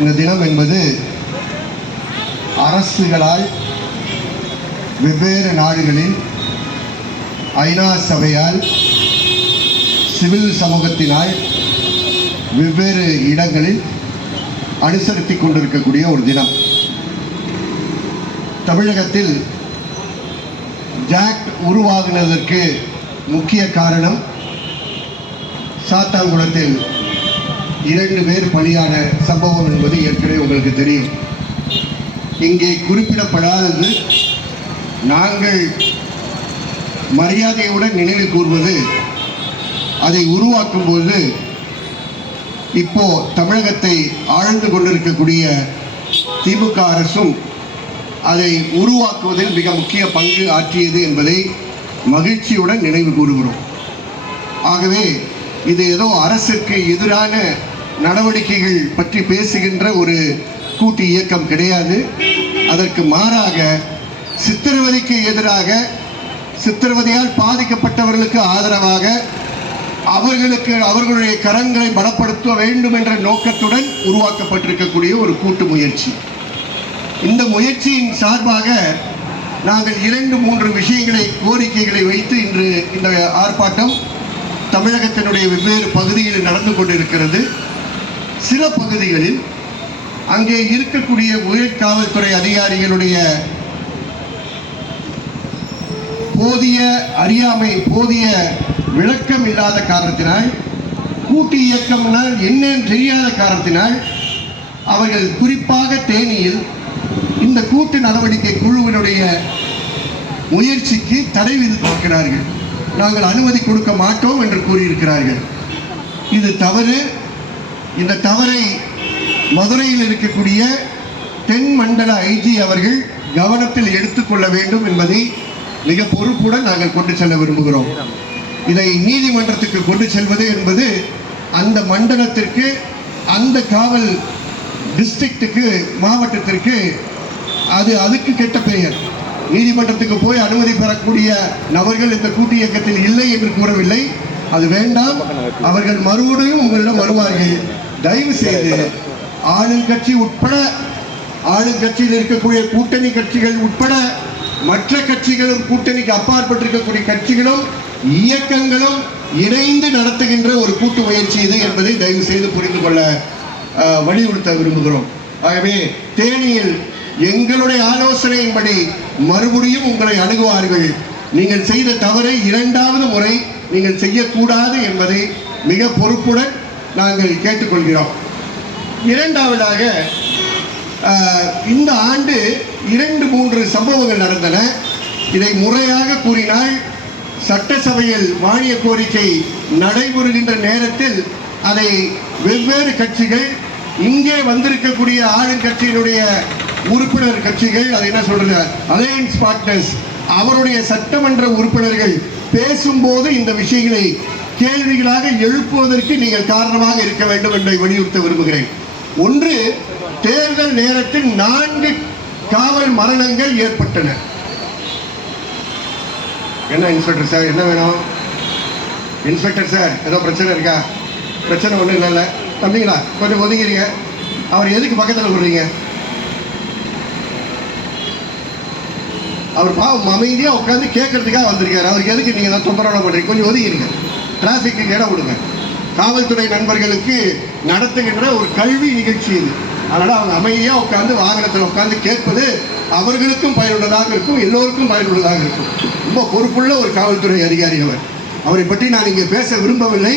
இந்த தினம் என்பது அரசுகளால் வெவ்வேறு நாடுகளில் ஐநா சபையால் சிவில் சமூகத்தினால் வெவ்வேறு இடங்களில் அனுசரித்து கொண்டிருக்கக்கூடிய ஒரு தினம். தமிழகத்தில் ஜாக்ட் உருவாகினதற்கு முக்கிய காரணம் சாத்தான்குளத்தில் இரண்டு பேர் பலியான சம்பவம் என்பது ஏற்கனவே உங்களுக்கு தெரியும். இங்கே குறிப்பிடப்படாதது நாங்கள் மரியாதையுடன் நினைவு கூர்வது அதை உருவாக்கும் போது இப்போ தமிழகத்தை ஆழ்ந்து கொண்டிருக்கக்கூடிய திமுக அரசும் அதை உருவாக்குவதில் மிக முக்கிய பங்கு ஆற்றியது என்பதை மகிழ்ச்சியுடன் நினைவு கூறுகிறோம். ஆகவே இது ஏதோ அரசுக்கு எதிரான நடவடிக்கைகள் பற்றி பேசுகின்ற ஒரு கூட்டு இயக்கம் கிடையாது. அதற்கு மாறாக சித்திரவதைக்கு எதிராக சித்திரவதையால் பாதிக்கப்பட்டவர்களுக்கு ஆதரவாக அவர்களுக்கு அவர்களுடைய கரங்களை பலப்படுத்த வேண்டும் என்ற நோக்கத்துடன் உருவாக்கப்பட்டிருக்கக்கூடிய ஒரு கூட்டு முயற்சி. இந்த முயற்சியின் சார்பாக நாங்கள் இரண்டு மூன்று விஷயங்களை கோரிக்கைகளை வைத்து இன்று இந்த ஆர்ப்பாட்டம் தமிழகத்தினுடைய வெவ்வேறு பகுதிகளில் நடந்து கொண்டிருக்கிறது. சில பகுதிகளில் அங்கே இருக்கக்கூடிய உயர் காவல்துறை அதிகாரிகளுடைய போதிய அறியாமை போதிய விளக்கம் இல்லாத காரணத்தினால் கூட்டு இயக்கம்னால் என்னன்னு தெரியாத காரணத்தினால் அவர்கள் குறிப்பாக தேனியில் இந்த கூட்டு நடவடிக்கை குழுவினுடைய முயற்சிக்கு தடை விதித்திருக்கிறார்கள். நாங்கள் அனுமதி கொடுக்க மாட்டோம் என்று கூறியிருக்கிறார்கள். இது தவறு. இந்த தவறை மதுரையில் இருக்கக்கூடிய தென் மண்டல ஐஜி அவர்கள் கவனத்தில் எடுத்துக்கொள்ள வேண்டும் என்பதை மிக பொறுப்புடன் நாங்கள் கொண்டு செல்ல விரும்புகிறோம். இதை நீதிமன்றத்துக்கு கொண்டு செல்வது என்பது அந்த மண்டலத்திற்கு அந்த காவல் டிஸ்ட்ரிக்ட்டுக்கு மாவட்டத்திற்கு அது அதுக்கு கெட்ட பெயர். நீதிமன்றத்துக்கு போய் அனுமதி பெறக்கூடிய நபர்கள் இந்த கூட்டு இயக்கத்தில் இல்லை என்று கூறவில்லை. அது வேண்டாம். அவர்கள் மறுபடியும் உங்களிடம் வருவார்கள். தயவு செய்து ஆளுங்கட்சி உட்பட ஆளுங்கட்சியில் இருக்கக்கூடிய கூட்டணி கட்சிகள் உட்பட மற்ற கட்சிகளும் கூட்டணிக்கு அப்பாற்பட்டிருக்கக்கூடிய கட்சிகளும் இயக்கங்களும் இணைந்து நடத்துகின்ற ஒரு கூட்டு முயற்சி இது என்பதை தயவு செய்து புரிந்து கொள்ள வலியுறுத்த விரும்புகிறோம். ஆகவே தேனியில் எங்களுடைய ஆலோசனையின்படி மறுபடியும் உங்களை அணுகுவார்கள். நீங்கள் செய்த தவறை இரண்டாவது முறை நீங்கள் செய்யக்கூடாது என்பதை மிக பொறுப்புடன் நாங்கள் கேட்டுக்கொள்கிறோம். இரண்டாவதாக இந்த ஆண்டு இரண்டு மூன்று சம்பவங்கள் நடந்தன. இதை முறையாக கூறினால் சட்டசபையில் மானிய கோரிக்கை நடைபெறுகின்ற நேரத்தில் அதை வெவ்வேறு கட்சிகள் இங்கே வந்திருக்கக்கூடிய ஆளுங்கட்சியினுடைய உறுப்பினர் கட்சிகள் அதை என்ன சொல்றது? அலையன்ஸ் பார்ட்னர்ஸ் அவருடைய சட்டமன்ற உறுப்பினர்கள் பேசும்போது இந்த விஷயங்களை கேள்விகளாக எழுப்புவதற்கு நீங்கள் காரணமாக இருக்க வேண்டும் என்பதை வலியுறுத்த விரும்புகிறேன். ஒன்று தேர்தல் நேரத்தில் நான்கு காவல் மரணங்கள் ஏற்பட்டன. என்ன இன்ஸ்பெக்டர் சார் என்ன வேணும்? இன்ஸ்பெக்டர் சார் ஏதோ பிரச்சனை இருக்கா? பிரச்சனை ஒன்றும் இல்லைல்ல தம்பிங்களா கொஞ்சம் ஒதுங்கிறீங்க அவர் எதுக்கு பக்கத்தில் விடுறீங்க? அவர் பாவம் அமைதியாக உட்காந்து கேட்கறதுக்காக வந்திருக்காரு. அவருக்கு எதுக்கு நீங்கள் தான் தொந்தரவு பண்ணுறீங்க கொஞ்சம் ஒதுங்கிருங்க. டிராஃபிக்கு இடம் விடுங்க காவல்துறை நண்பர்களுக்கு நடத்துகின்ற ஒரு கல்வி நிகழ்ச்சி இது. அதனால் அவங்க அமைதியாக உட்காந்து வாகனத்தில் உட்காந்து கேட்பது அவர்களுக்கும் பயனுள்ளதாக இருக்கும் எல்லோருக்கும் பயனுள்ளதாக இருக்கும். ரொம்ப பொறுப்புள்ள ஒரு காவல்துறை அதிகாரி அவர். அவரை பற்றி நான் இங்கே பேச விரும்பவில்லை.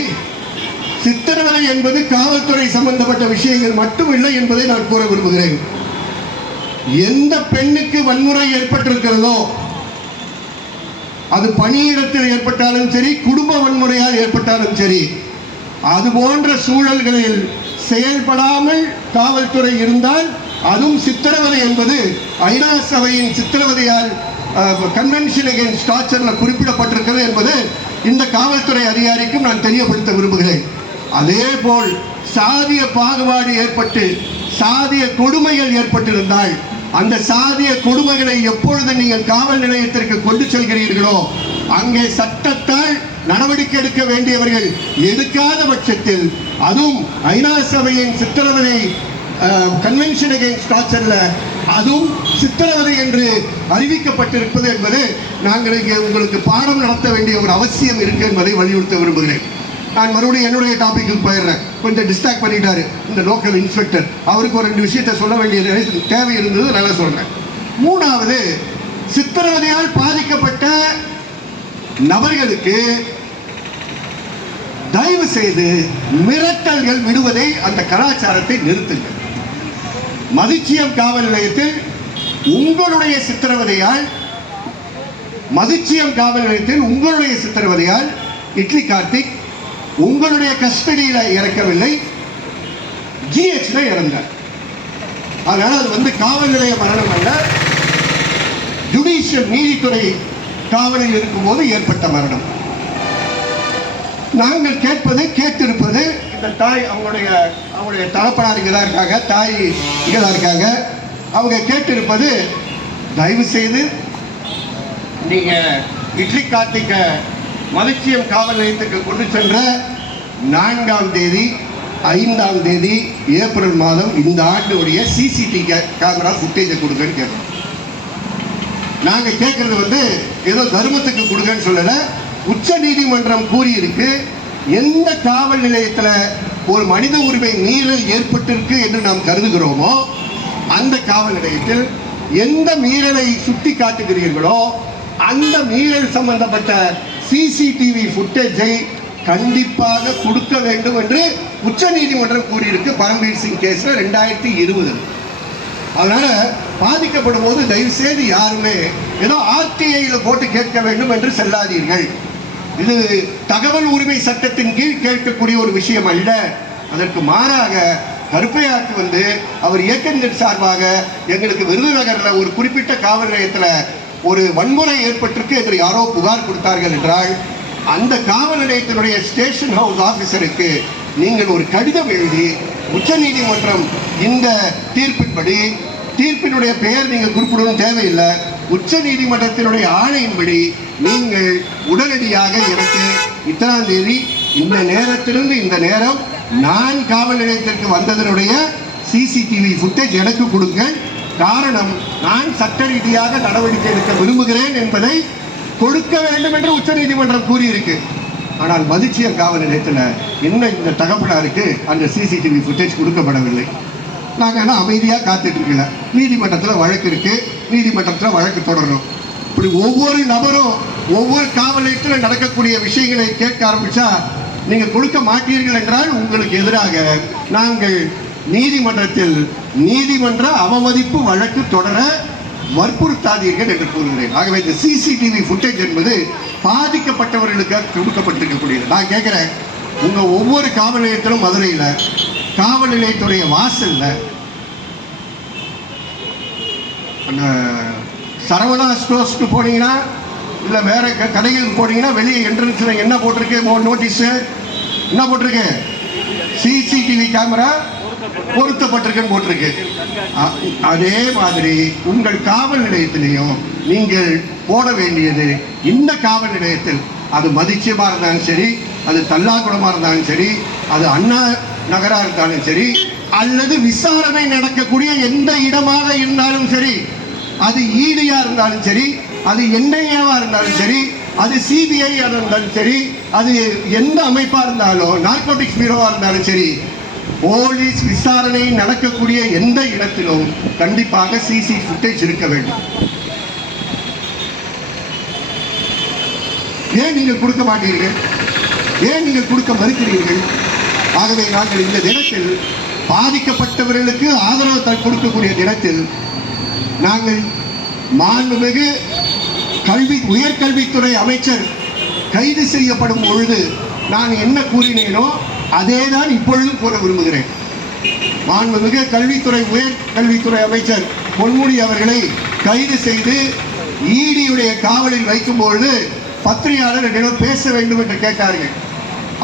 சித்திரவதை என்பது காவல்துறை சம்பந்தப்பட்ட விஷயங்கள் மட்டும் இல்லை என்பதை நான் கூற விரும்புகிறேன். எந்த பெண்ணுக்கு வன்முறை ஏற்பட்டிருக்கிறதோ அது பணியிடத்தில் ஏற்பட்டாலும் சரி குடும்ப வன்முறையால் ஏற்பட்டாலும் சரி அது போன்ற சூழல்களில் செயல்படாமல் காவல்துறை இருந்தால் அதுவும் சித்திரவதை என்பது ஐநா சபையின் சித்திரவதையால் கன்வென்ஷன் அகேன்ஸ்ட் டார்ச்சரில் குறிப்பிடப்பட்டிருக்கிறது என்பது இந்த காவல்துறை அதிகாரிக்கும் நான் தெரியப்படுத்த விரும்புகிறேன். அதே போல் சாதிய பாகுபாடு ஏற்பட்டு சாதிய கொடுமைகள் ஏற்பட்டிருந்தால் அந்த சாதிய கொடுமைகளை எப்பொழுது நீங்கள் காவல் நிலையத்திற்கு கொண்டு செல்கிறீர்களோ அங்கே சட்டத்தால் நடவடிக்கை எடுக்க வேண்டியவர்கள் எடுக்காத பட்சத்தில் அதுவும் ஐநா சபையின் சித்திரவதை கன்வென்ஷன் அகைன்ஸ்ட் டார்ச்சரில் அதுவும் சித்திரவதை என்று அறிவிக்கப்பட்டிருப்பது என்பது நாங்கள் இங்கே உங்களுக்கு பாடம் நடத்த வேண்டிய ஒரு அவசியம் இருக்கு என்பதை வலியுறுத்த விரும்புகிறேன். நான் மறுபடியும் என்னுடைய டாபிக்கு போயிடுறேன். கொஞ்சம் டிஸ்ட்ராக்ட் பண்ணிட்டாரு. இந்த லோக்கல் இன்ஸ்பெக்டர் அவருக்கு ஒரு ரெண்டு விஷயத்தை சொல்ல வேண்டிய தேவை இருந்தது நல்லா சொல்றேன். மூணாவது சித்திரவதையால் பாதிக்கப்பட்ட நபர்களுக்கு தயவு செய்து மிரட்டல்கள் விடுவதை அந்த கலாச்சாரத்தை நிறுத்துங்கள். மதிச்சியம் காவல் நிலையத்தில் உங்களுடைய சித்திரவதையால் மதிச்சியம் காவல் நிலையத்தில் உங்களுடைய சித்திரவதையால் இட்லி கார்த்திக் உங்களுடைய கஸ்டடியில் இறக்கவில்லை. ஜிஹெச்ல இறந்தார். அதனால அது வந்து காவல் நிலைய மரணம் அல்ல. ஜுடிஷியல் நீதித்துறை காவலில் இருக்கும்போது ஏற்பட்ட மரணம். நாங்கள் கேட்பது கேட்டிருப்பது இந்த தாய் அவங்களுடைய அவங்களுடைய தகப்பனார் இங்கே தான் இருக்காங்க தாய் இங்கே தான் இருக்காங்க. அவங்க கேட்டிருப்பது தயவு செய்து நீங்கள் இட்லி கார்த்திகை மதிச்சியம் காவல் நிலையத்துக்கு கொண்டு சென்ற நான்காம் தேதி ஐந்தாம் தேதி ஏப்ரல் மாதம் இந்த ஆண்டுடைய சிசிடிவி கேமரா ஃபுட்டேஜை கொடுங்கன்னு கேட்குறோம் நாங்கள் கேட்குறது வந்து ஏதோ தர்மத்துக்கு கொடுங்கன்னு சொல்லலை உச்ச நீதிமன்றம் கூறியிருக்கு எந்த காவல் நிலையத்தில் ஒரு மனித உரிமை மீறல் ஏற்பட்டிருக்கு என்று நாம் கருதுகிறோமோ அந்த காவல் நிலையத்தில் எந்த மீறலை சுட்டி காட்டுகிறீர்களோ அந்த மீறல் சம்பந்தப்பட்ட சிசிடிவி ஃபுட்டேஜை கண்டிப்பாக கொடுக்க வேண்டும் என்று உச்ச நீதிமன்றம் கூறியிருக்கு. பரம்வீர் சிங் கேஸில் ரெண்டாயிரத்தி இருபது. அதனால் பாதிக்கப்படும் போது தயவு செய்து யாருமே ஏதோ ஆர்டிஐயில் போட்டு கேட்க வேண்டும் என்று செல்லாதீர்கள். இது தகவல் உரிமை சட்டத்தின் கீழ் கேட்கக்கூடிய ஒரு விஷயம் அல்ல. அதற்கு மாறாக கருப்பையாக்கு வந்து அவர் இயக்கங்கள் சார்பாக எங்களுக்கு விருதுநகரில் ஒரு குறிப்பிட்ட காவல் நிலையத்தில் ஒரு வன்முறை ஏற்பட்டிருக்கு என்று யாரோ புகார் கொடுத்தார்கள் என்றால் அந்த காவல் நிலையத்தினுடைய ஸ்டேஷன் ஹவுஸ் ஆபீசருக்கு நீங்கள் ஒரு கடிதம் எழுதி உச்சநீதிமன்றம் இந்த தீர்ப்பின்படி தீர்ப்பினுடைய பெயர் நீங்கள் குறிப்பிடணும் தேவையில்லை உச்ச நீதிமன்றத்தினுடைய ஆணையின்படி நீங்கள் உடனடியாக எனக்கு இத்தனாம் தேதி இந்த நேரத்திலிருந்து இந்த நேரம் நான் காவல் நிலையத்திற்கு வந்ததனுடைய சிசிடிவி ஃபுட்டேஜ் எனக்கு கொடுங்க காரணம் நான் சட்ட ரீதியாக நடவடிக்கை எடுக்க விரும்புகிறேன் என்பதை கொடுக்க வேண்டும் என்று உச்சநீதிமன்றம் கூறியிருக்கு. ஆனால் மதிச்சிய காவல் நிலையத்தில் என்ன இந்த தகப்பனாருக்கு அந்த சிசிடிவி ஃபுட்டேஜ் கொடுக்கப்படவில்லை. நாங்கள் என்ன அமைதியாக காத்துட்ருக்கல நீதிமன்றத்தில் வழக்கு இருக்குது நீதிமன்றத்தில் வழக்கு தொடரும் இப்படி ஒவ்வொரு நபரும் ஒவ்வொரு காவல் நிலையத்தில் நடக்கக்கூடிய விஷயங்களை கேட்க ஆரம்பித்தா நீங்கள் கொடுக்க மாட்டீர்கள் என்றால் உங்களுக்கு எதிராக நாங்கள் நீதிமன்றத்தில் நீதிமன்ற அவமதிப்பு வழக்கு தொடர வற்புறுத்தாதீர்கள் என்று கூறுகிறேன். ஆகவே இந்த சிசிடிவி ஃபுட்டேஜ் என்பது பாதிக்கப்பட்டவர்களுக்கு கொடுக்கப்பட்டிருக்கக்கூடியது. நான் கேட்குறேன் உங்கள் ஒவ்வொரு காவல் நிலையத்திலும் மதுரையில் காவல் நிலையத்துடைய வாசலில் அந்த சரவணா ஸ்டோர்ஸ்க்கு போனீங்கன்னா இல்லை வேற க- கடைகளுக்கு போனீங்கன்னா வெளியே என்ட்ரன்ஸில் என்ன போட்டிருக்கு நோட்டீஸு என்ன போட்டிருக்கு? சிசிடிவி கேமரா பொருத்தப்பட்டிருக்குன்னு போட்டிருக்கு. அதே மாதிரி உங்கள் காவல் நிலையத்திலையும் நீங்கள் போட வேண்டியது இந்த காவல் நிலையத்தில். அது மதிச்சியமாக இருந்தாலும் சரி அது தல்லாக்குடமாக இருந்தாலும் சரி அது அண்ணா நகராக இருந்தாலும் சரி அல்லது விசாரணை நடக்கக்கூடிய எந்த இடமாக இருந்தாலும் சரி அது ஈடியாக இருந்தாலும் சரி அது என்ஐஏவாக இருந்தாலும் சரி அது சிபிஐ இருந்தாலும் சரி அது எந்த அமைப்பாக இருந்தாலும் நார்கோட்டிக்ஸ் பீரோவாக இருந்தாலும் சரி போலீஸ் விசாரணை நடக்கக்கூடிய எந்த இடத்திலும் கண்டிப்பாக சிசி ஃபுட்டேஜ் இருக்க வேண்டும். ஏன் நீங்கள் கொடுக்க மாட்டீர்கள்? ஏன் நீங்கள் கொடுக்க மறுக்கிறீர்கள்? ஆகவே நாங்கள் இந்த தினத்தில் பாதிக்கப்பட்டவர்களுக்கு ஆதரவு கொடுக்கக்கூடிய தினத்தில் நாங்கள் மாண்புமிகு கல்வி உயர்கல்வித்துறை அமைச்சர் கைது செய்யப்படும் பொழுது நான் என்ன கூறினேனோ அதே தான் இப்பொழுதும் கூற விரும்புகிறேன். மாண்புமிகு கல்வித்துறை உயர் கல்வித்துறை அமைச்சர் பொன்முடி அவர்களை கைது செய்து ஈடியுடைய காவலில் வைக்கும் பொழுது பத்திரிகையாளர் என்னிடம் பேச வேண்டும் என்று கேட்டார்கள்.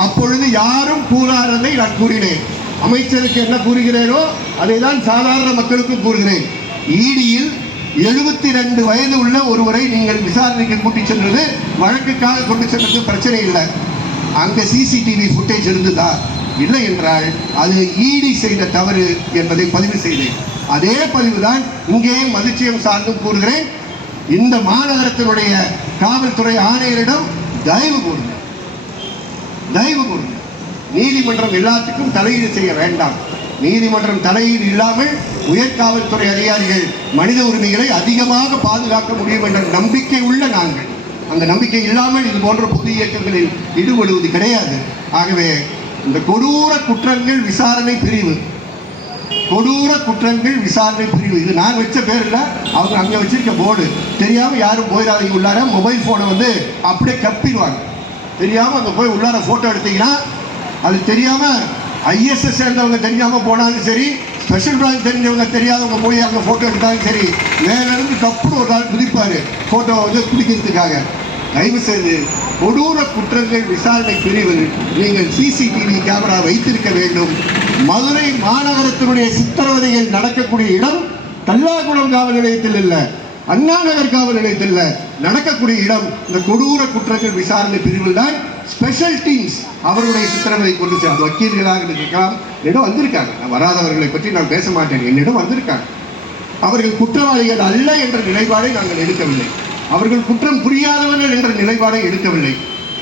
அப்பொழுது யாரும் கூறாததை நான் கூறினேன். அமைச்சருக்கு என்ன கூறுகிறேனோ அதை தான் சாதாரண மக்களுக்கும் கூறுகிறேன். ஈடியில் எழுபத்தி ரெண்டு வயது உள்ள ஒருவரை நீங்கள் விசாரணைக்கு கூட்டிச் சென்றது வழக்குக்காக கொண்டு சென்றது பிரச்சனை இல்லை. அங்கே சிசிடிவி ஃபுட்டேஜ் இருந்ததா? இல்லை என்றால் அது ஈடி செய்த தவறு என்பதை பதிவு செய்தேன். அதே பதிவு தான் இங்கேயும் மதிச்சியம் சார்ந்தும் கூறுகிறேன். இந்த மாநகரத்தினுடைய காவல்துறை ஆணையரிடம் தயவு கூறுங்க. தயவு கூறுங்க. நீதிமன்றம் எல்லாத்துக்கும் தலையீடு செய்ய வேண்டாம். நீதிமன்றம் தலையீடு இல்லாமல் உயர்காவல்துறை அதிகாரிகள் மனித உரிமைகளை அதிகமாக பாதுகாக்க முடியும் என்ற நம்பிக்கை உள்ள நாங்கள். அந்த நம்பிக்கை இல்லாமல் இது போன்ற பொது இயக்கங்களில் ஈடுபடுவது கிடையாது. ஆகவே இந்த கொடூர குற்றங்கள் விசாரணை பிரிவு. கொடூர குற்றங்கள் விசாரணை பிரிவு. இது நான் வச்ச பேர் இல்லை அவங்க அங்கே வச்சிருக்க போர்டு. தெரியாமல் யாரும் போயிடாதீங்க உள்ளார மொபைல் ஃபோனை வந்து அப்படியே கப்பிடுவாங்க. தெரியாமல் அங்கே போய் உள்ளார ஃபோட்டோ எடுத்தீங்கன்னா அது தெரியாமல் ஐஎஸ்எஸ் சேர்ந்தவங்க தெரியாமல் போனாலும் சரி ஸ்பெஷல் பிரான்ச் தெரிஞ்சவங்க தெரியாதவங்க போய் அங்கே ஃபோட்டோ எடுத்தாலும் சரி மேலேருந்து கப்புன்னு ஒரு நாள் குதிப்பார் ஃபோட்டோ வந்து குடிக்கிறதுக்காக தயவு செய்து கொடூர குற்றங்கள் விசாரணை பிரிவில் நீங்கள் சிசிடிவி கேமரா வைத்திருக்க வேண்டும் மதுரை மாநகரத்தினுடைய சித்திரவதைகள் நடக்கக்கூடிய இடம் தல்லாகுளம் காவல் நிலையத்தில் இல்லை அண்ணா நகர் காவல் நிலையத்தில் இல்லை நடக்கக்கூடிய இடம் இந்த கொடூர குற்றங்கள் விசாரணை பிரிவில் தான் ஸ்பெஷல் டீம்ஸ் அவருடைய சித்திரவதை கொண்டு சேர்ந்து வக்கீல்களாக இருக்கலாம். என்னிடம் வந்திருக்காங்க. நான் வராதவர்களை பற்றி நான் பேச மாட்டேன். என்னிடம் வந்திருக்காங்க. அவர்கள் குற்றவாளிகள் அல்ல என்ற நிலைப்பாடை நாங்கள் எடுக்கவில்லை. அவர்கள் குற்றம் புரியாதவர்கள் என்ற நிலைப்பாடை எடுக்கவில்லை.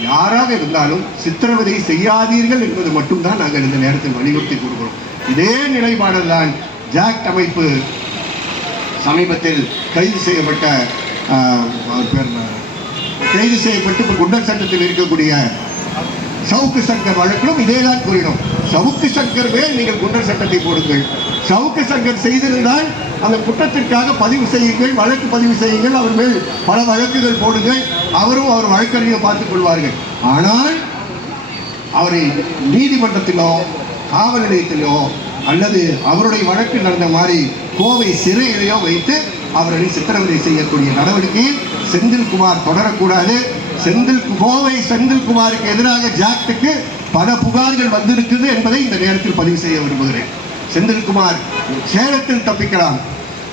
யாராக இருந்தாலும் சித்திரவதை செய்யாதீர்கள் என்பது மட்டும்தான் நாங்கள் இந்த நேரத்தில் வலியுறுத்தி கூறுகிறோம். இதே நிலைப்பாடல்தான் ஜாக்ட் அமைப்பு சமீபத்தில் கைது செய்யப்பட்ட பேர் கைது செய்யப்பட்டு இப்போ குண்டர் சட்டத்தில் இருக்கக்கூடிய சவுக்கு சங்கர் வழக்கிலும் இதே தான் கூறினோம். சவுக்கு சங்கர் மேல் நீங்கள் குண்டர் சட்டத்தை போடுங்கள். சவுக்கு சங்கர் செய்திருந்தால் அந்த குற்றத்திற்காக பதிவு செய்யுங்கள் வழக்கு பதிவு செய்யுங்கள் அவர் மேல் பல வழக்குகள் போடுங்கள் அவரும் அவர் வழக்கறிஞர் பார்த்துக் கொள்வார்கள். ஆனால் அவரை நீதிமன்றத்திலோ காவல் நிலையத்திலோ அல்லது அவருடைய வழக்கு நடந்த மாதிரி கோவை சிறையிலையோ வைத்து அவர்களை சித்திரவதை செய்யக்கூடிய நடவடிக்கையில் செந்தில்குமார் தொடரக்கூடாது. செந்தில் கோவை செந்தில்குமாருக்கு எதிராக ஜாக்டுக்கு பல புகார்கள் வந்திருக்குது என்பதை இந்த நேரத்தில் பதிவு செய்ய விரும்புகிறேன். செந்தில்குமார் சேலத்தில் தப்பிக்கலாம்.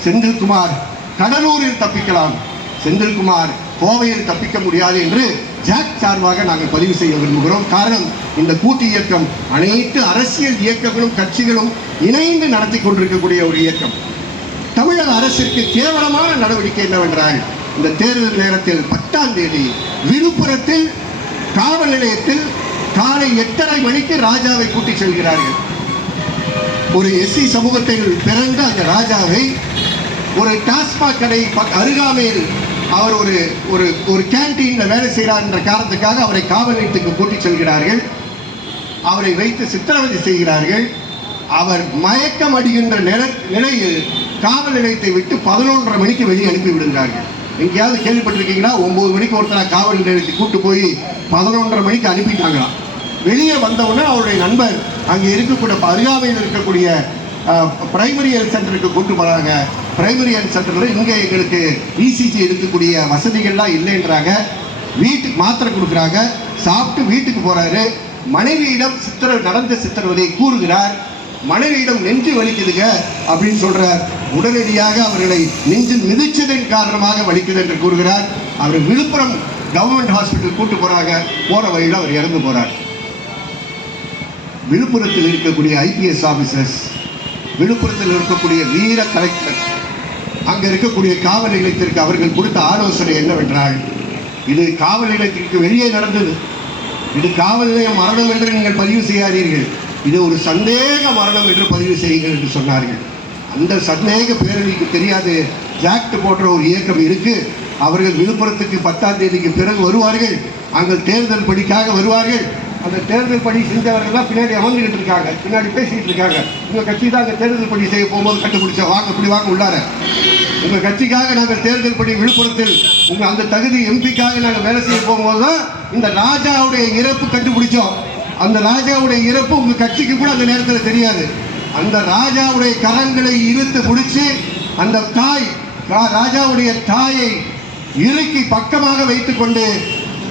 செந்தில்குமார் கடலூரில் தப்பிக்கலாம். செந்தில்குமார் கோவையில் தப்பிக்க முடியாது என்று ஜாக் சார்பாக நாங்கள் பதிவு செய்ய விரும்புகிறோம். காரணம் இந்த கூட்டு இயக்கம் அனைத்து அரசியல் இயக்கங்களும் கட்சிகளும் இணைந்து நடத்தி கொண்டிருக்கக்கூடிய ஒரு இயக்கம். தமிழக அரசிற்கு கேவலமான நடவடிக்கை என்னவென்றால் இந்த தேர்தல் நேரத்தில் பத்தாம் தேதி விழுப்புரத்தில் காவல் நிலையத்தில் காலை எட்டரை மணிக்கு ராஜாவை கூட்டிச் செல்கிறார்கள். ஒரு எஸ்சி சமூகத்தில் பிறந்த அந்த ராஜாவை ஒரு டாஸ்மாக் கடை அருகாமையில் அவர் ஒரு ஒரு ஒரு கேன்டீனில் வேலை செய்கிறார் என்ற காரணத்துக்காக அவரை காவல் நிலையத்துக்கு கூட்டிச் செல்கிறார்கள். அவரை வைத்து சித்திரவதை செய்கிறார்கள். அவர் மயக்கம் அடிகின்ற நில நிலையில் காவல் நிலையத்தை விட்டு பதினொன்றரை மணிக்கு வெளியே அனுப்பி விடுகிறார்கள் எங்கேயாவது கேள்விப்பட்டிருக்கீங்களா ஒம்பது மணிக்கு ஒருத்தரை காவல் நிலையத்துக்கு கூட்டு போய் பதினொன்றரை மணிக்கு அனுப்பிட்டாங்களாம். வெளியே வந்தவுடனே அவருடைய நண்பர் அங்கே இருக்கக்கூடிய அருகாமையில் இருக்கக்கூடிய பிரைமரி ஹெல்த் சென்டருக்கு கூட்டு போகிறாங்க பிரைமரி ஹெல்த் சென்டரில் இங்கே எங்களுக்கு இசிஜி எடுக்கக்கூடிய வசதிகள்லாம் இல்லைன்றாங்க. வீட்டுக்கு மாத்திரை கொடுக்குறாங்க. சாப்பிட்டு வீட்டுக்கு போகிறாரு மனைவியிடம் சித்திர நடந்த சித்திரவதை கூறுகிறார். மனைவியிடம் நெஞ்சு வலிக்குதுங்க அப்படின்னு சொல்றார். உடனடியாக அவர்களை நெஞ்சில் மிதிச்சதன் காரணமாக வலிக்குது என்று கூறுகிறார். அவர் விழுப்புரம் கவர்மெண்ட் ஹாஸ்பிட்டல் கூட்டு போறாங்க. போற வழியில் அவர் இறந்து போறார். விழுப்புரத்தில் இருக்கக்கூடிய ஐபிஎஸ் ஆபீசர்ஸ் விழுப்புரத்தில் இருக்கக்கூடிய வீர கலெக்டர் அங்கே இருக்கக்கூடிய காவல் நிலையத்திற்கு அவர்கள் கொடுத்த ஆலோசனை என்னவென்றால் இது காவல் நிலையத்திற்கு வெளியே நடந்தது. இது காவல் நிலையம் மரணம் என்று நீங்கள் பதிவு செய்யாதீர்கள். இது ஒரு சந்தேக மரணம் என்று பதிவு செய்யுங்கள் என்று சொன்னார்கள். அந்த சந்தேக பேரவைக்கு தெரியாது. ஜாக்ட் போன்ற ஒரு இயக்கம் இருக்கு. அவர்கள் விழுப்புரத்துக்கு பத்தாம் தேதிக்கு பிறகு வருவார்கள். அங்கே தேர்தல் படிக்காக வருவார்கள். அந்த தேர்தல் பணி செஞ்சவர்கள்லாம் பின்னாடி அமர்ந்துகிட்டு இருக்காங்க. பின்னாடி பேசிக்கிட்டு இருக்காங்க. உங்கள் கட்சி தான் அங்கே தேர்தல் பணி செய்ய போகும்போது கண்டுபிடிச்ச வாங்க இப்படி வாங்க உள்ளார. உங்கள் கட்சிக்காக நாங்கள் தேர்தல் பணி விழுப்புரத்தில் உங்கள் அந்த தகுதி எம்பிக்காக நாங்கள் வேலை செய்ய போகும்போது தான் இந்த ராஜாவுடைய இறப்பு கண்டுபிடிச்சோம். அந்த ராஜாவுடைய இறப்பு உங்கள் கட்சிக்கு கூட அந்த நேரத்தில் தெரியாது. அந்த ராஜாவுடைய கரங்களை இழுத்து பிடிச்சி அந்த தாய் ராஜாவுடைய தாயை இறுக்கி பக்கமாக வைத்துக்கொண்டு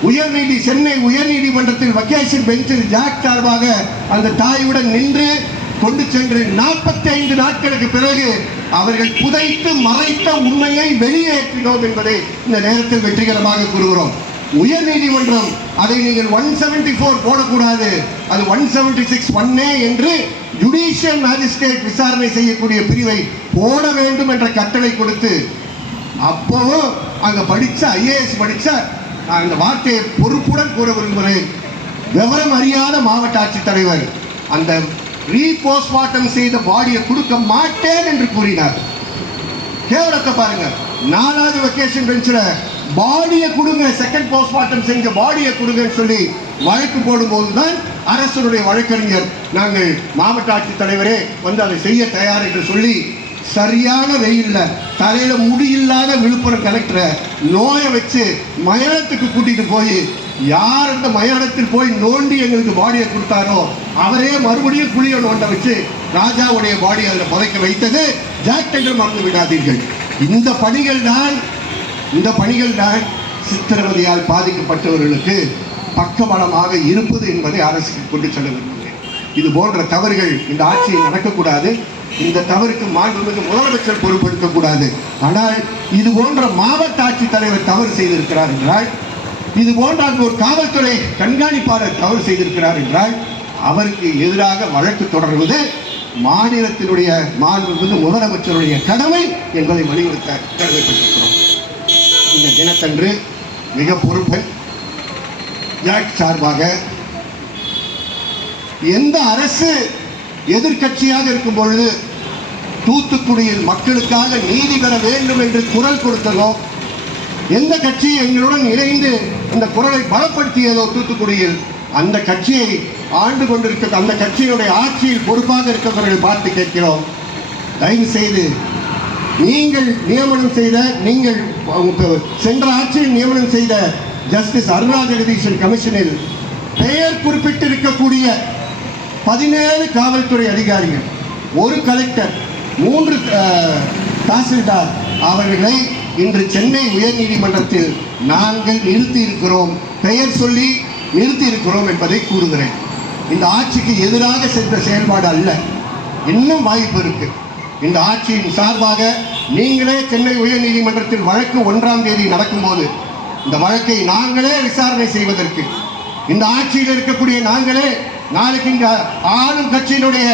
உயர்நீதி சென்னை உயர்நீதிமன்றத்தில் வக்கேஷன் பெஞ்சில் ஜாக் சார்பாக அந்த தாயுடன் நின்று கொண்டு சென்று நாற்பத்தி ஐந்து நாட்களுக்கு பிறகு அவர்கள் புதைத்து மறைத்த உண்மையை வெளியேற்றினோம் என்பதை இந்த நேரத்தில் வெற்றிகரமாக கூறுகிறோம். உயர் நீதிமன்றம் அதை நீங்கள் ஒன் செவன்டி ஃபோர் போடக்கூடாது. அது ஒன் செவன்டி சிக்ஸ் ஒன்னே என்று ஜுடிஷியல் மேஜிஸ்ட்ரேட் விசாரணை செய்யக்கூடிய பிரிவை போட வேண்டும் என்ற கட்டளை கொடுத்து அப்போவும் அங்கே படித்த ஐஏஎஸ் படித்த நான் இந்த வார்த்தையை பொறுப்புடன் கூற விரும்புகிறேன். விவரம் அறியாத மாவட்ட ஆட்சித்தலைவர் அந்த ரீபோஸ்ட்மார்ட்டம் செய்த பாடியை கொடுக்க மாட்டேன் என்று கூறினார். கேவலத்தை பாருங்க. நாலாவது வெக்கேஷன் பெஞ்சில் பாடியை கொடுங்க செகண்ட் போஸ்ட்மார்ட்டம் செஞ்ச பாடியை கொடுங்கன்னு சொல்லி வழக்கு போடும்போது தான் அரசனுடைய வழக்கறிஞர் நாங்கள் மாவட்ட ஆட்சித்தலைவரே வந்து அதை செய்ய தயார் என்று சொல்லி சரியான வெயில்ல தலையில் முடியில்லாத விழுப்புரம் கலெக்டரை நோயை வச்சு மயானத்துக்கு கூட்டிகிட்டு போய் யார் அந்த மயானத்தில் போய் நோண்டி எங்களுக்கு பாடியை கொடுத்தாரோ அவரே மறுபடியும் குழியை நோண்ட வச்சு ராஜாவுடைய பாடியை அதில் புதைக்க வைத்தது ஜாக் மறந்து விடாதீர்கள். இந்த பணிகள் தான் இந்த பணிகள் தான் சித்திரவதையால் பாதிக்கப்பட்டவர்களுக்கு பக்கபலமாக இருப்பது என்பதை அரசுக்கு கொண்டு செல்ல விரும்புகிறேன். இது போன்ற தவறுகள் இந்த ஆட்சியில் நடக்கக்கூடாது. இந்த தவறுக்கு மாண்புமிகு முதலமைச்சர் பொறுப்பெடுக்கக்கூடாது. ஆனால் இது போன்ற மாவட்ட ஆட்சித்தலைவர் தவறு செய்திருக்கிறார் என்றால் இது போன்ற ஒரு காவல்துறை கண்காணிப்பாளர் தவறு செய்திருக்கிறார் என்றால் அவருக்கு எதிராக வழக்கு தொடர்வது மாநிலத்தினுடைய மாண்புமிகு முதலமைச்சருடைய கடமை என்பதை வலியுறுத்த கடமைப்பட்டிருக்கிறோம் இந்த தினத்தன்று மிக பொறுப்பன் ஜாட் சார்பாக எந்த அரசு எதிர்கட்சியாக இருக்கும் பொழுது தூத்துக்குடியில் மக்களுக்காக நீதி பெற வேண்டும் என்று குரல் கொடுத்ததோ எந்த கட்சி எங்களுடன் இணைந்து இந்த குரலை பலப்படுத்தியதோ தூத்துக்குடியில் அந்த கட்சியை ஆண்டு கொண்டிருக்க அந்த கட்சியினுடைய ஆட்சியில் பொறுப்பாக இருக்கிறவர்களை பார்த்து கேட்கிறோம். தயவு செய்து நீங்கள் நியமனம் செய்த நீங்கள் சென்ற ஆட்சியில் நியமனம் செய்த ஜஸ்டிஸ் அருணா ஜெகதீஷன் கமிஷனில் பெயர் குறிப்பிட்டிருக்கக்கூடிய பதினேழு காவல்துறை அதிகாரிகள் ஒரு கலெக்டர் மூன்று தாசில்தார் அவர்களை இன்று சென்னை உயர்நீதிமன்றத்தில் நாங்கள் நிறுத்தி இருக்கிறோம் பெயர் சொல்லி நிறுத்தி இருக்கிறோம் என்பதை கூறுகிறேன். இந்த ஆட்சிக்கு எதிராக சென்ற செயல்பாடு அல்ல. இன்னும் வாய்ப்பு இருக்குது இந்த ஆட்சியின் சார்பாக நீங்களே சென்னை உயர்நீதிமன்றத்தில் வழக்கு ஒன்றாம் தேதி நடக்கும்போது இந்த வழக்கை நாங்களே விசாரணை செய்வதற்கு இந்த ஆட்சியில் இருக்கக்கூடிய நாங்களே நாளைக்கு இந்த ஆளும் கட்சியினுடைய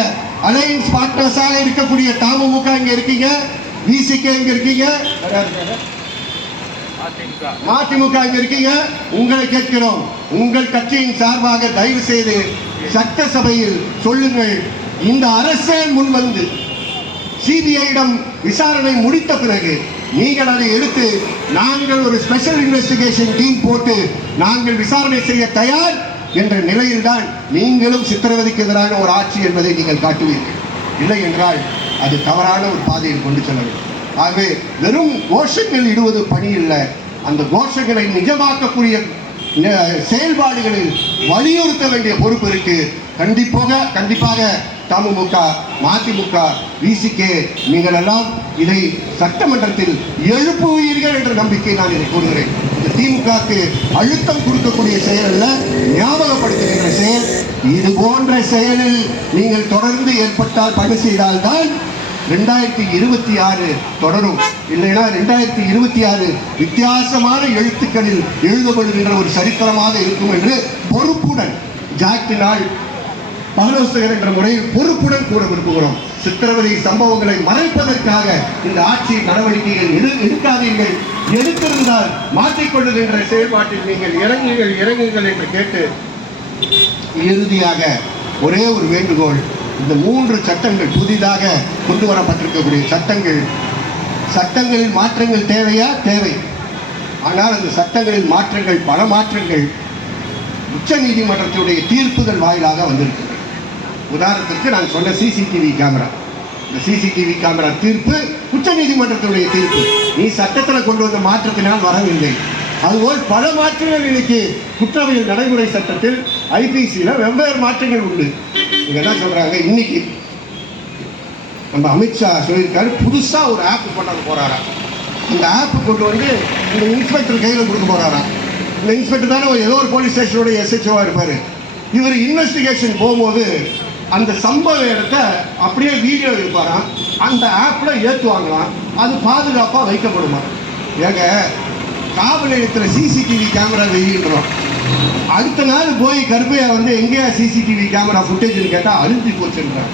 அலையன்ஸ் பார்ட்னர்ஸாக இருக்கக்கூடிய தமுக இங்க இருக்கீங்க விசிகே இங்க இருக்கீங்க மதிமுக இங்க இருக்கீங்க உங்களை கேட்கிறோம். உங்கள் கட்சியின் சார்பாக தயவு செய்து சட்டசபையில் சொல்லுங்கள். இந்த அரசே முன்வந்து சிபிஐயிடம் விசாரணை முடித்த பிறகு நீங்கள் அதை எடுத்து நாங்கள் ஒரு ஸ்பெஷல் இன்வெஸ்டிகேஷன் டீம் போட்டு நாங்கள் விசாரணை செய்ய தயார் என்ற நிலையில்தான் நீங்களும் சித்திரவதைக்கு எதிரான ஒரு ஆட்சி என்பதை நீங்கள் காட்டுவீர்கள். இல்லை என்றால் அது தவறான ஒரு பாதையில் கொண்டு செல்ல வேண்டும். ஆகவே வெறும் கோஷங்கள் இடுவது பணி இல்லை. அந்த கோஷங்களை நிஜமாக்கக்கூடிய செயல்பாடுகளில் வலியுறுத்த வேண்டிய பொறுப்பு இருக்கு. கண்டிப்பாக கண்டிப்பாக தமுமுக மதிமுக விசிகே நீங்கள் எல்லாம் இதை சட்டமன்றத்தில் எழுப்புவீர்கள் என்ற நம்பிக்கை நான் இதை கூறுகிறேன். இந்த திமுகக்கு அழுத்தம் கொடுக்கக்கூடிய செயல் அல்ல ஞாபகப்படுத்துகின்ற செயல். இது போன்ற செயலில் நீங்கள் தொடர்ந்து ஏற்பட்டால் பணி செய்தால்தான் ரெண்டாயிரத்தி இருபத்தி ஆறு தொடரும். இல்லைன்னா ரெண்டாயிரத்தி இருபத்தி ஆறு வித்தியாசமான எழுத்துக்களில் எழுதப்படுகின்ற ஒரு சரித்திரமாக இருக்கும் என்று பொறுப்புடன் ஜாக்கினால் பாலோசகர் என்ற முறையில் பொறுப்புடன் கூற விரும்புகிறோம். சித்திரவதை சம்பவங்களை மறைப்பதற்காக இந்த ஆட்சி நடவடிக்கைகள் எடு எடுக்காதீர்கள். எடுத்திருந்தால் மாற்றிக்கொள்ளுகின்ற செயல்பாட்டில் நீங்கள் இறங்குங்கள் இறங்குங்கள் என்று கேட்டு இறுதியாக ஒரே ஒரு வேண்டுகோள் இந்த மூன்று சட்டங்கள் புதிதாக கொண்டு வரப்பட்டிருக்கக்கூடிய சட்டங்கள். சட்டங்களில் மாற்றங்கள் தேவையா? தேவை. ஆனால் அந்த சட்டங்களில் மாற்றங்கள் பல மாற்றங்கள் உச்ச நீதிமன்றத்தினுடைய தீர்ப்புகள் வாயிலாக வந்திருக்கிறது. உதாரணத்துக்கு நான் சொன்ன சிசிடிவி கேமரா இந்த சிசிடிவி கேமரா தீர்ப்பு உச்ச நீதிமன்றத்தினுடைய தீர்ப்பு. நீ சட்டத்தில் கொண்டு வந்த மாற்றத்தினால் வரவில்லை. அதுபோல் பல மாற்றங்கள் இன்னைக்கு குற்றவியல் நடைமுறை சட்டத்தில் ஐபிசியில் வெவ்வேறு மாற்றங்கள் உண்டு. இங்கே என்ன சொல்கிறாங்க இன்னைக்கு நம்ம அமித்ஷா சொல்லியிருக்காரு புதுசாக ஒரு ஆப் பண்ண போகிறாராம் இந்த ஆப் கொண்டு வந்து இந்த இன்ஸ்பெக்டர் கையில் கொடுக்க போகிறாராம் இந்த இன்ஸ்பெக்டர் தானே ஏதோ ஒரு போலீஸ் ஸ்டேஷனோட எஸ்ஹெச்ஓவாக இருப்பார். இவர் இன்வெஸ்டிகேஷன் போகும்போது அந்த சம்பவ இடத்தை அப்படியே வீடியோ எடுப்பாராம். அந்த ஆப்பில் ஏற்றுவாங்களாம் அது பாதுகாப்பாக வைக்கப்படுமா? ஏங்க காவல் நிலையத்தில் சிசிடிவி கேமரா வெய்கின்றோம் அடுத்த நாள் போய் கருப்பையா வந்து எங்கேயா சிசிடிவி கேமரா ஃபுட்டேஜ்னு கேட்டால் அழுத்தி போச்சுன்றாங்க.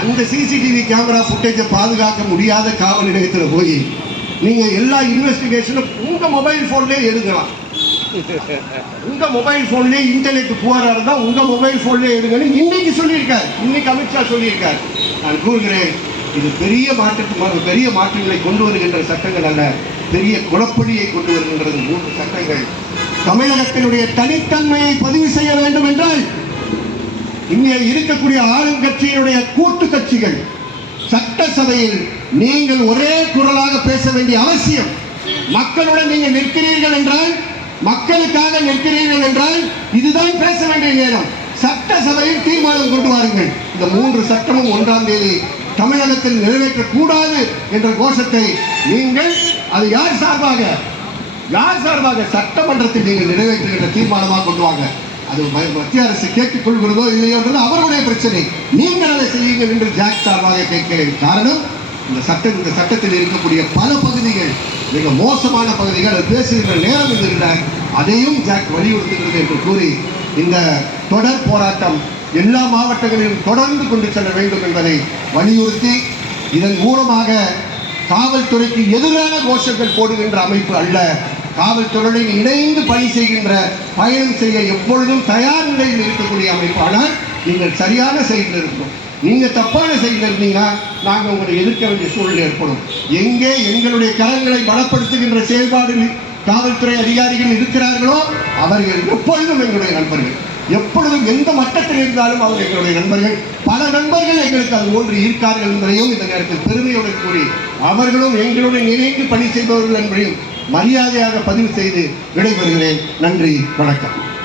அந்த சிசிடிவி கேமரா ஃபுட்டேஜை பாதுகாக்க முடியாத காவல் நிலையத்தில் போய் நீங்கள் எல்லா இன்வெஸ்டிகேஷனும் உங்கள் மொபைல் ஃபோன்லேயே எடுக்கலாம். உங்கள் மொபைல் ஃபோன்லேயே இன்டர்நெட் புவராக இருந்தால் உங்கள் மொபைல் ஃபோன்லேயே எடுங்கன்னு இன்னைக்கு சொல்லியிருக்கார். இன்னைக்கு அமித்ஷா சொல்லியிருக்கார். நான் கூறுகிறேன் இது பெரிய மாற்றத்து பெரிய மாற்றங்களை கொண்டு வருகின்ற சட்டங்கள் அல்ல. பெரிய குழப்படியை கொண்டு வருகின்றது மூன்று சட்டங்கள். தமிழகத்தினுடைய தனித்தன்மையை பதிவு செய்ய வேண்டும் என்றால் இங்கே இருக்கக்கூடிய ஆளும் கட்சியினுடைய கூட்டு கட்சிகள் சட்டசபையில் நீங்கள் ஒரே குரலாக பேச வேண்டிய அவசியம். மக்களுடன் நீங்கள் நிற்கிறீர்கள் என்றால் மக்களுக்காக நிற்கிறீர்கள் என்றால் இதுதான் பேச வேண்டிய நேரம். சட்டசபையில் தீர்மானம் கொண்டு வாருங்கள். இந்த மூன்று சட்டமும் ஒன்றாம் தேதி தமிழகத்தில் நிறைவேற்றக்கூடாது என்ற கோஷத்தை நீங்கள் அது யார் சார்பாக? யார் சார்பாக சட்டமன்றத்தில் நீங்கள் நிறைவேற்றுகின்ற தீர்மானமாக கொண்டு வாங்க? அது மத்திய அரசு கேட்டுக்கொள்கிறதோ இல்லையோ என்றது அவருடைய பிரச்சனை. நீங்கள் அதை செய்யுங்கள் என்று ஜாக் சார்பாக கேட்கிறேன். காரணம் இந்த சட்ட இந்த சட்டத்தில் இருக்கக்கூடிய பல பகுதிகள் மிக மோசமான பகுதிகள் அது பேசுகின்ற நேரம் இல்லை. அதையும் ஜாக் வலியுறுத்துகிறது என்று கூறி இந்த தொடர் போராட்டம் எல்லா மாவட்டங்களிலும் தொடர்ந்து கொண்டு செல்ல வேண்டும் என்பதை வலியுறுத்தி இதன் மூலமாக காவல்துறைக்கு எதிரான கோஷங்கள் போடுகின்ற அமைப்பு அல்ல. காவல்துறையுடன் இணைந்து பணி செய்கின்ற பயணம் செய்ய எப்பொழுதும் தயார் நிலையில் இருக்கக்கூடிய அமைப்பு. ஆனால் நீங்கள் சரியான செயலில் இருக்கணும் நீங்க தப்பான செயலில் இருந்தீங்கன்னா நாங்கள் உங்களை எதிர்க்க வேண்டிய சூழல் ஏற்படும். எங்கே எங்களுடைய கரங்களை பலப்படுத்துகின்ற செயல்பாடுகள் காவல்துறை அதிகாரிகள் இருக்கிறார்களோ அவர்கள் எப்பொழுதும் எங்களுடைய நண்பர்கள். எப்பொழுதும் எந்த மட்டத்தில் இருந்தாலும் அவர் எங்களுடைய நண்பர்கள். பல நண்பர்கள் எங்களுக்கு அது ஒன்று இருக்கார்கள் என்பதையும் இந்த நேரத்தில் பெருமையுடன் கூறி அவர்களும் எங்களுடன் இணைந்து பணி செய்பவர்கள் என்பதையும் மரியாதையாக பதிவு செய்து விடைபெறுகிறேன். நன்றி வணக்கம்.